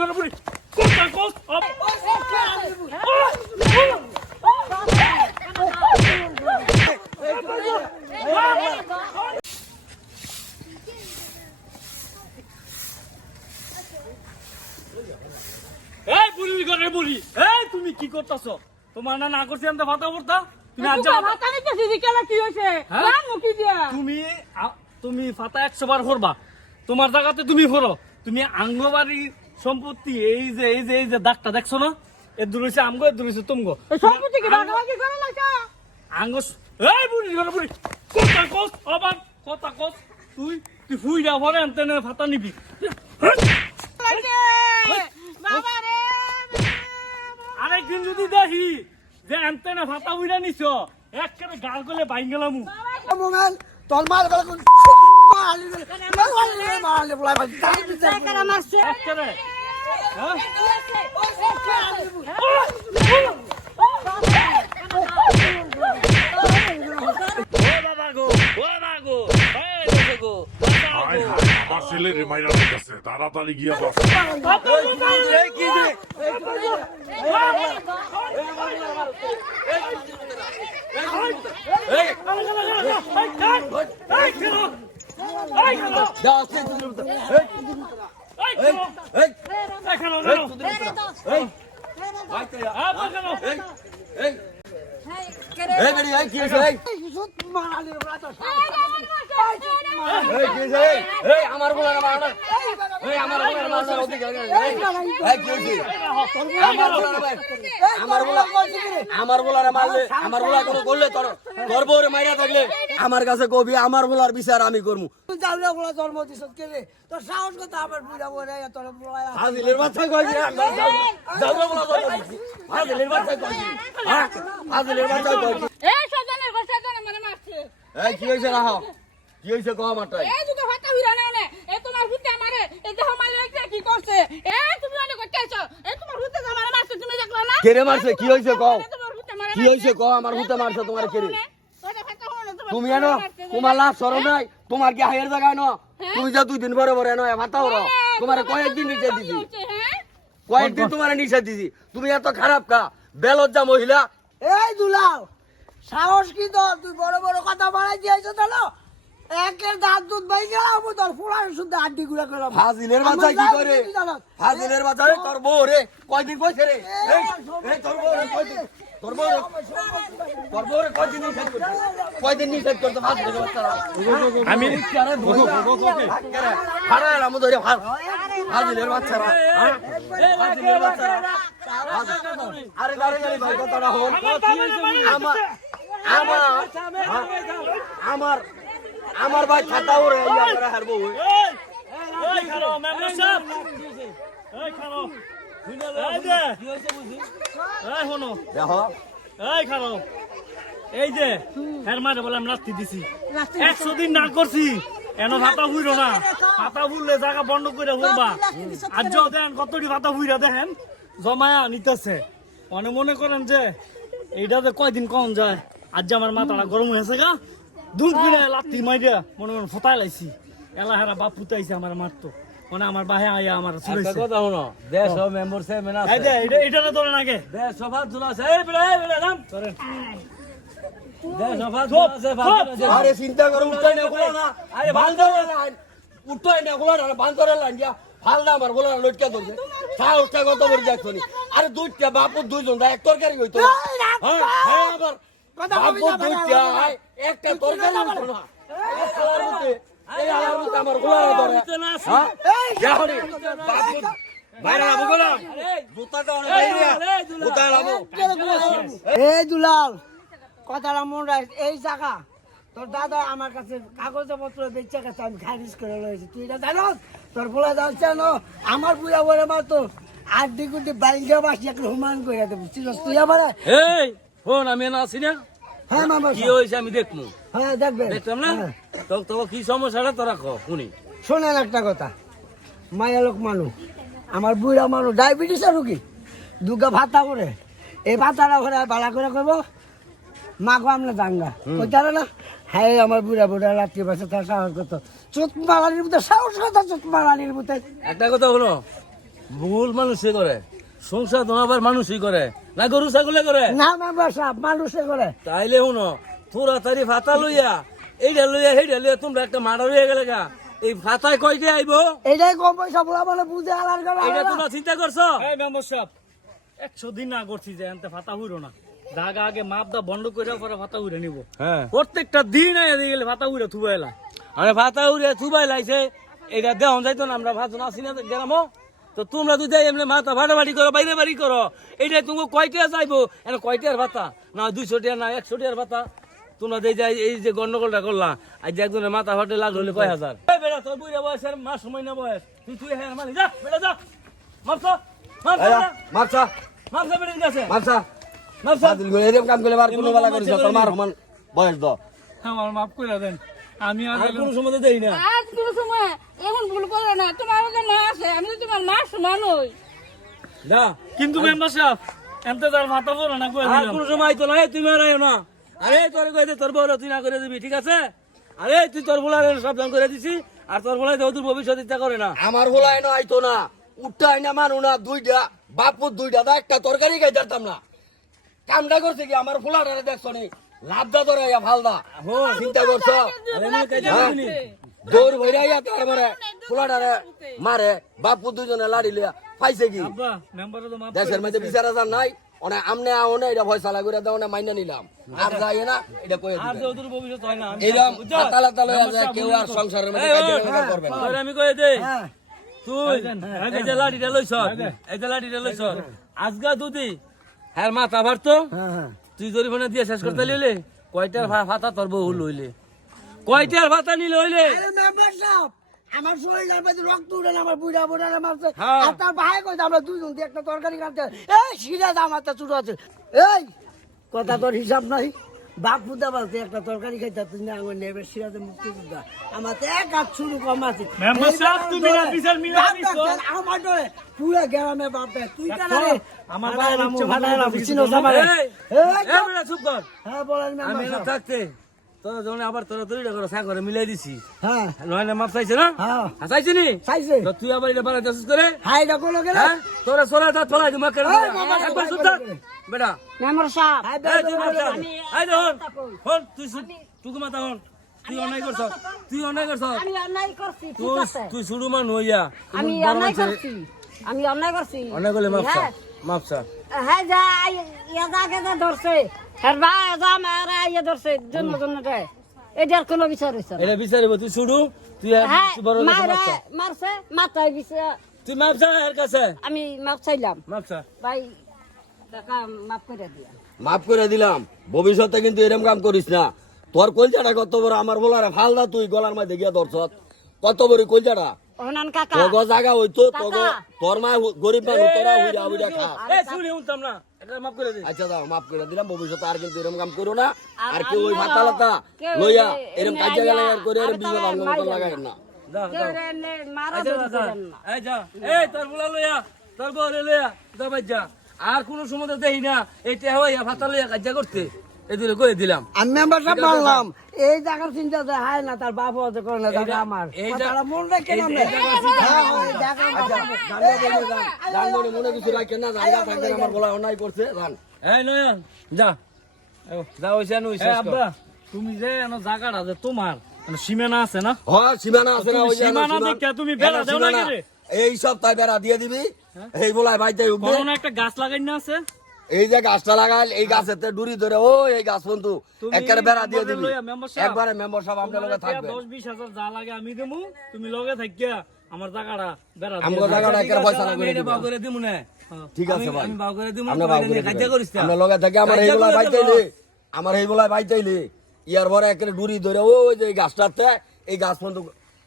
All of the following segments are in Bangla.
ঘরে বুড়ি কোথা কোস এই বুড়ির ঘরে বুড়ি এই তুমি কি করতেছো তোমার না করছি আমি ভাতা পড়তা তুমি আজ ভাতা নিতেছি কেন কি হইছে রামু কি দিয়া তুমি ফাতা 100 বার করবা তোমার জায়গাতে তুমি করো তুমি আঙ্গবাড়ি সম্পত্তি এই যে দাগটা দেখছো না এর দূর হইছে আমগো এর দূর হইছে তুমগো সম্পত্তি কি ভাগাভাগি করে লাগা আঙ্গ এই বুড়ি ঘরে বুড়ি কথা কস তুই ফুইরা ভরে আনতে না ফাতা নিবি বাবা রে আরেকদিন যদি দেখি যে আনতে না ফাতা উইরা নিছ একেবারে গাল গলে বাইন গেলাম মোমেন তোর মাল গলা কোন মারলে বলাই টাকা মারছে একেবারে হ্যাঁ আমার ছেলের মাইরা হইতাছে তাড়াতাড়ি গিয়া বাস আমার বলার মারলে আমার বলা কোনো করলে তোর বউরে মাইরা থাকলে আমার কাছে কবি আমার বলার বিচার আমি করবো জন্ম দিস কেলে তোর সাহস কথা আমার বুঝা বলে তোর হাজিলের বাচ্চা কইছি হাজিলের বাচ্চা কইছি হাজিলের বাচ্চা কইছি এই সাজানের বাসাজানে মানে মারছে এই কি হইছে রাহ কি হইছে কও আমারটাই এই দুটো ভাতা হইরা নাও না এই তোমার হুতে আমারে এই দেখো মালিকটা কি করছে এই তুমি অনেক করতেছো এই তোমার হুতে আমারে মারছে তুমি দেখলা না কেরে মারছে কি হইছে কও তোমার হুতে মারে কি হইছে কও আমার হুতে মারছে তোমার কেরে তুমি এনো তোমার লাভ সরম নাই তোমার কি হায়ের জায়গা ন তুমি যা 2 দিন পরে পরে নয় ভাতা ওর তোমার কয়েকদিন নিচে দিছি কয়েকদিন তোমার নিচে দিছি তুমি এত খারাপ কা বেলজ্জা মহিলা এই দুলাও সাহস কি তোর তুই বড় বড় কথা বাড়াই দিয়েছ তাহলে একের দাঁত দুধ বাই গেলাম তোর ফুলার শুদ্ধ আড্ডি গুলা করলাম হাজিলের বাচ্চা কি করে হাজিলের বাচ্চা রে তোর বউ রে কয়দিন কইছে রে এই তোর বউ রে কয়দিন তোর বউ রে কয়দিন নিষেধ করতে হাজিলের বাচ্চা আমি হারা এলাম ধরে হাজিলের বাচ্চারা হাজিলের বাচ্চারা আরে দাঁড়িয়ে ভাই কথাটা হল আমার ভাই খাতা ওরে আমরা হারবো এই খালো মেম্বার সাহেব এই খালো এই যে কি হইছে বুঝি এই হনো দেখো এই খালো এই যে হের মারে বলে আমি রাস্তি দিছি 100 দিন না করছি এনো ভাতা হইরো না ভাতা ভুললে জায়গা বন্ধ করে হইবা আর যাও দেন কতটি ভাতা হইরা দেখেন জমায়া নিতেছে অনেক মনে করেন যে এইটা যে কয়দিন কম যায় আজ যে আমার মাথাটা গরম হয়েছে গা দুধ কিনে লাত্তি মাইরা মনে মনে ফোটাই লাইছি এলা হেরা বাপ পুতাইছে আমার মারতো মানে আমার বাহে আয়া আমার চুলাইছে কথা হলো দেশ মেম্বার সাহেব মেনা এই যে এটা না ধরেন আগে দেশ সভা জুলাছে এই বেড়া নাম ধরেন দেশ সভা জুলাছে আরে চিন্তা করো উঠতাই না গুলো না আরে বান্দরের লাইন উঠতাই না গুলো না বান্দরের লাইন দিয়া ফালনা আমার গুলো লটকা ধরছে সাহসটা কত বড় দেখছনি আরে দুইটা বাপুর দুইজন এক তরকারি হইতো হ্যাঁ হ্যাঁ আবার বাপুর দুইটা একটা তরকারি হইতো না খালার মধ্যে এই আলার মধ্যে আমার গুলো ধরে হ্যাঁ যাহনি বাপুর বাইরে আবু গোলাম জুতাটা অনেক বাইরে জুতা লাবো এই দুলাল কথাটা মনে রাখ এই জায়গা তোর দাদা আমার কাছে কাগজপত্র বেচে গেছে আমি খারিজ করে লয়েছি তুই এটা জানো তোর বলে যাচ্ছে না আমার বুড়া বলে মা তো আড্ডি গুড্ডি বাইঙ্গা বাসি একটা হুমান করে দেবো তুই আমার এই ফোন আমি না আছি না হ্যাঁ মামা কি হইছে আমি দেখমু হ্যাঁ দেখবে দেখতাম না তো কি সমস্যাটা তোরা কও শুনি শোনেন একটা কথা মায়া লোক মানুষ আমার বুড়া মানুষ ডায়াবেটিস রুগী দুগা ভাতা করে এই ভাতাটা করে ভাড়া করে করবো মাগো আমরা দাঙ্গা কইতারে না হ্যাঁ আমার বুড়া বুড়া লাত্তি বাসে তার সাহস কত চোট মারানির মধ্যে সাহস কথা চোট মারানির মধ্যে একটা কথা হলো ভুল মানুষই করে সংসার তো আবার মানুষই করে না গরু ছাগলে করে না মেম্বার সাহেব মানুষে করে তাইলে শুনো তোরা তারি ফাতা লইয়া এইটা লইয়া সেইটা লইয়া তোমরা একটা মার্ডার হয়ে গেলে গা এই ফাতায় কয়টা আইবো এটাই কম পয়সা বলা বলে বুঝে আলার করে এটা তোমরা চিন্তা করছো এই মেম্বার সাহেব 100 দিন না করছি যে এনতে ফাতা হইরো না জায়গা আগে মাপ দা বন্ধ করে পরে ফাতা উড়ে নিব হ্যাঁ প্রত্যেকটা দিন আইয়া দিয়ে গেলে ফাতা উড়ে থুবাইলা মানে ফাতা উড়ে থুবাই লাইছে এটা দেওয়া যাইতো না আমরা ভাত আসি না গেলাম তো তোমরা দুই এমনি মাথা ফাটাফাটি করো বাইরে বাড়ি করো এইটা তুমি কয়টা চাইবো এনে কয়টার ভাতা না 200 টাকা না 100 টাকার ভাতা তোমরা এই যে গন্ডগোলটা করলা আজ একজনের মাথা ফাটে লাগ হলে কয় হাজার বেড়া তোর বুড়া বয়স আর মাস সময় না বয়স তুই হ্যাঁ মালি যা বেড়া যা মারছো মারছা মারছো বেড়ে গেছে মারছা মারছো এরকম কাম করলে আর কোনো বেলা করিস না, তোর মার সমান বয়স দ আমার মাফ করে দেন আমি আর আর কোনো সময় দেই না আজ কোনো সময় এখন ভুল করো না, তোমার যে মা আছে, আমি তো তোমার মা সমান হই। যা কিন্তু মেম্বার সাহেব এনতে তার মাথা পড়ো না কই আর দিলাম কোনো সময় তো নাই তুমি আর আইও না আরে তোর কই দে তোর বড় তুই না করে দিবি ঠিক আছে আরে তুই তোর বলার সাবধান করে দিছি আর তোর বলাই তোর ভবিষ্যৎ ইচ্ছা করে না আমার বলাই না আইতো না উঠটাই না মানু না দুইটা বাপুর দুইটা দা একটা তরকারি খাই দিতাম না কামটা করছে কি আমার ফুলাটারে দেখছো নি লাভদা ধরে ফালদা চিন্তা করছো আরে আমি কাজ হ্যাঁ? করিনি দৌড় ভইরাইয়া তারপরে ফুলাটারে মারে বাপু দুজনে লাড়ি লিয়া পাইছে কি আব্বা মেম্বারে তো মাফ দেশের মধ্যে বিচার আচার নাই অনে আমনে আওনে এটা ফয়সালা করে দাও না মাইনা নিলাম আর যাই না এটা কই আর যে তোর ভবিষ্যৎ হয় না আমি এরকম বুঝছো? আতালা তালা যায় কেউ আর সংসারের মধ্যে কাজ করবে না তোরে আমি কই দে হ্যাঁ তুই এই যে লাঠিটা লইছ এই যে লাঠিটা লইছ আজগা দুদি হ্যাঁ মাথা ভারতো হ্যাঁ হ্যাঁ তুই জরিমানা দিয়ে শেষ করতে লইলে কয়টার ফাতা তোর বউ লইলে কয়টার ফাতা নিলে হইলে আরে মেম্বার সাহেব আমার শরীরের মধ্যে রক্ত উঠে আমার বুড়া বুড়া মারছে হ্যাঁ। আর তার ভাই কইতে আমরা দুইজন দিয়ে একটা তরকারি কাটতে এই সিরাজ আমার তো ছোট আছে এই কথা তোর হিসাব নাই বাপ পুদা বলতে একটা তরকারি খাইতে তুই না আঙুল নেবে সিরাজে মুক্তি পুদা আমার তো এক হাত শুরু কম আছে মেম্বার সাহেব, তুমি না বিচার মিলা দিছো? আমার ডরে পুরা গ্রামে বাপে তুই কেন রে আমার বাবা ইচ্ছে মতো ফাটাইলাম দিছি চিনো তো। জামারে এই, এই এই বেটা চুপ কর হ্যাঁ বলেন আমি মেম্বার এনে সাহেব। থাকতে তোরা যখন আবার তোরা তৈরিটা করো সাঁ করে মিলাই দিছি হ্যাঁ নয় না মাপ চাইছে না হ্যাঁ চাইছে নি চাইছে তো তুই আবার এটা বাড়াতে আসিস করে হাই ডাকো লোকে হ্যাঁ তোরা সোরা তা তোলাই দিমা করে এই বাবা, একবার বাবা, শুন থাক বাবা। বেটা মেম্বার সাহেব, হাই এই তুই মাপ চাই ডাকো এই দেখুন হন তুই তুই মাথা হন তুই অন্যায় করছ তুই অন্যায় করছ আমি অন্যায় করছি, ঠিক তুই আছে। তুই শুরু মান হইয়া আমি অন্যায় করছি, আমি অন্যায় করছি। অন্যায় করলে মাপ চা হ্যাঁ, মাপ চা হ্যাঁ, যা, ইয়া যাকে যা ধরছে, হ্যাঁ, ভাই, যা আমার ইয়ে ধরছে, জন্মজন্মটা। এটার কোনো বিচার হইছে না। এটা বিচারিব তুই শুরু তুই আর হ্যাঁ, বড় কাছে মাপ চা মারছে, মাথায় দিছে, তুই মাপ চা এর কাছে আমি মাপ চাইলাম। মাপ চা ভাই, টাকা মাফ করে দিয়া। মাফ করে দিলাম ভবিষ্যতে কিন্তু এরকম কাম করিস না তোর কলজাটা কত বড় আমার বলারে ফালদা তুই গলার মধ্যে গিয়া ধরছত কত বড় কলজাটা ওনান কাকা, তগ জায়গা হইতো তগ কাকা। তোর মা গরিব মানুষ তোরা হইরা হইরা খা এই শুনি উনতাম না এটা মাপ করে দে আচ্ছা দাও মাফ করে দিলাম ভবিষ্যতে আর কিন্তু এরকম কাম করো না আর আর কেউ ওই আমরা- ভাতালাতা কেউ লইয়া এই- এরকম এই কাজে আইয়া- গেলে করে আর এরকম বিপদ তারা আমার মাইরা লাগাই দেয়। না যা কেউ যা রে এনে মারা আচ্ছা, ধরি যা, করেন না। এই যা এই তোর বুলা লইয়া তোর বউরে লইয়া যা ভাই যা আর কোন সময় তো দেই না এইটা হইয়া ভাতা লইয়া কাজা করতে এই দিলে কই দিলাম আমি মেম্বার সাহেব বললাম এই জায়গার চিন্তা যে হায় না তার বাপ হতে করে না জায়গা আমার এই তারা মন রেখে এই- না এই জায়গার চিন্তা- জানবো মনে কিছু রাখেন না জায়গা থাকবেন আমার বলা অন্যায় করছে জান এই নয়ন যা যা হইছে না হইছে এই আব্বা তুমি যে এনো জায়গাটা যে তোমার এনো সীমানা আছে না হ্যাঁ সীমানা আছে না তুমি ওই যে সীমানা সীমানা- দেখে তুমি বেড়া এনো দেও না সীমানা। কি রে? এই সপ্তাহে বেড়া দিয়ে দিবি এই বলাই বাইতে উঠবে কোন একটা গাছ লাগাই না আছে এই যে গাছটা লাগাইল এই গাছেতে ডুরি ধরে ও এই গাছ বন্ধু তুমি একবারে বেড়া দিয়ে দিবি লইয়া member সাহেব, একবারে মেম্বার সব আমরা লগে থাকবে 10-20 হাজার যা লাগে আমি দেবো তুমি লগে থাকিয়া আমার জায়গাটা বেড়া দিয়ে আমগো দিও। জায়গাটা একবারে পয়সা আমি লাগে এটা বাউ করে দিমু না ঠিক আছে ভাই আমি বাউ করে দিমু আমরা না বাউ এটা করে নিয়ে কাজা করিস না আমরা লগে থেকে আমার এই কাজা বলাই করে বাইতেইলি দেবো। আমার এই বলাই বাইতেইলি ইয়ার পরে একবারে ডুরি ধরে ওই যে এই গাছটাতে এই গাছ বন্ধু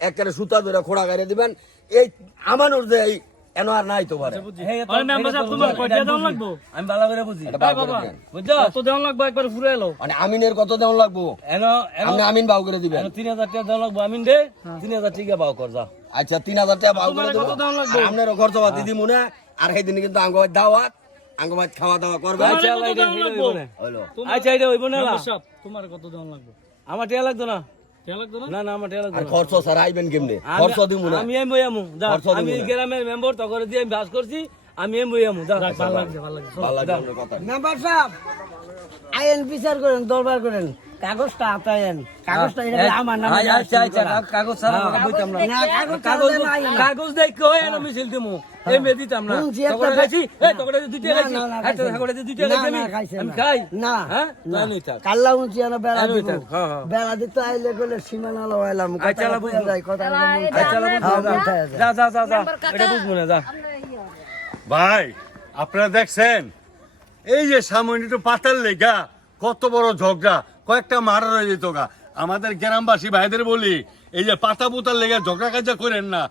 একবারে সুতা ধরে খোড়া গাড়ি দিবেন এই আমানুর যে এই এনো আর নাই তো পারে এই তো- ওই member সাহেব, এটা তোমার বুঝি, কয়টা এটা দেওয়ান বুঝি। লাগবো? আমি ভালো করে বুঝি এটা এই বাউ বাবা করে দেন। বুঝছো কত দেওয়ান লাগবে একবার ফুরে এলো মানে আমিনের কত দেওয়ান লাগবো এনো এনো আপনি আমিন বাউ করে দিবেন 3000 টাকা দেওয়া লাগবো আমিন দে 3000 টাকা বাউ কর যা আচ্ছা 3000 টাকা বাউ করে তোমার দেবো কত দেওয়ান লাগবে? আপনারও খরচ পাতি দিমু না আর সেইদিন কিন্তু আঙ্গ দাওয়াত আঙ্গ মাছ খাওয়া দাওয়া করবে তোমার আচ্ছা কত ভাই দেওয়ান লাগবো? হইলো আচ্ছা এটা হইব না member সাহেব, তোমার কত দেওয়ান লাগবে আমার টাকা লাগতো না টিয়া লাগতো না? না না আমার টেলা আর খরচ স্যার আইবেন কেমনে খরচ দিমু না আমি এমু এমু যা খরচ দিমু আমি না। গ্রামের মেম্বার তখন দিয়ে আমি বাস করছি আমি এমু এমু যা ভালো লাগছে ভালো লাগছে চল। ভালো লাগে আপনার কথা মেম্বার সাহেব আইন বিচার করেন দরবার করেন কাগজটা হাতায়েন কাগজটা এটা আমার নামে আচ্ছা আচ্ছা কাগজ ছাড়া আমরা বইতাম না না, কাগজ কাগজ ছাড়া নাই না। কাগজ দেখো এনে মিছিল দিমু এমএ দিতাম না শুনছি একটা তখন খাইছি এই তখন দুইটা না, খাইছি না, না, আচ্ছা খাইছেন। তখন দুইটা না, খাইছি না, খাইছেন আমি না। খাই না, হ্যাঁ না। না নইতা কাল্লা উঁচি আনা বেড়া আরে দিব ওইটা, হ্যাঁ, হ্যাঁ। বেড়া দিতে আইলে গেলে সীমানা লাগাইলাম আচ্ছা, কথা বুঝলাম। যায় কথা আচ্ছা যা যা যা যা এটা বুঝবো না যা ভাই আপনারা দেখছেন এই যে সামনে একটু পাতার লেগা কত বড় ঝগড়া কয়েকটা মারা রয়ে যেত গা আমাদের গ্রামবাসী ভাইদের বলি এই যে পাতা পুতার লেগা ঝগড়া কাজা করেন না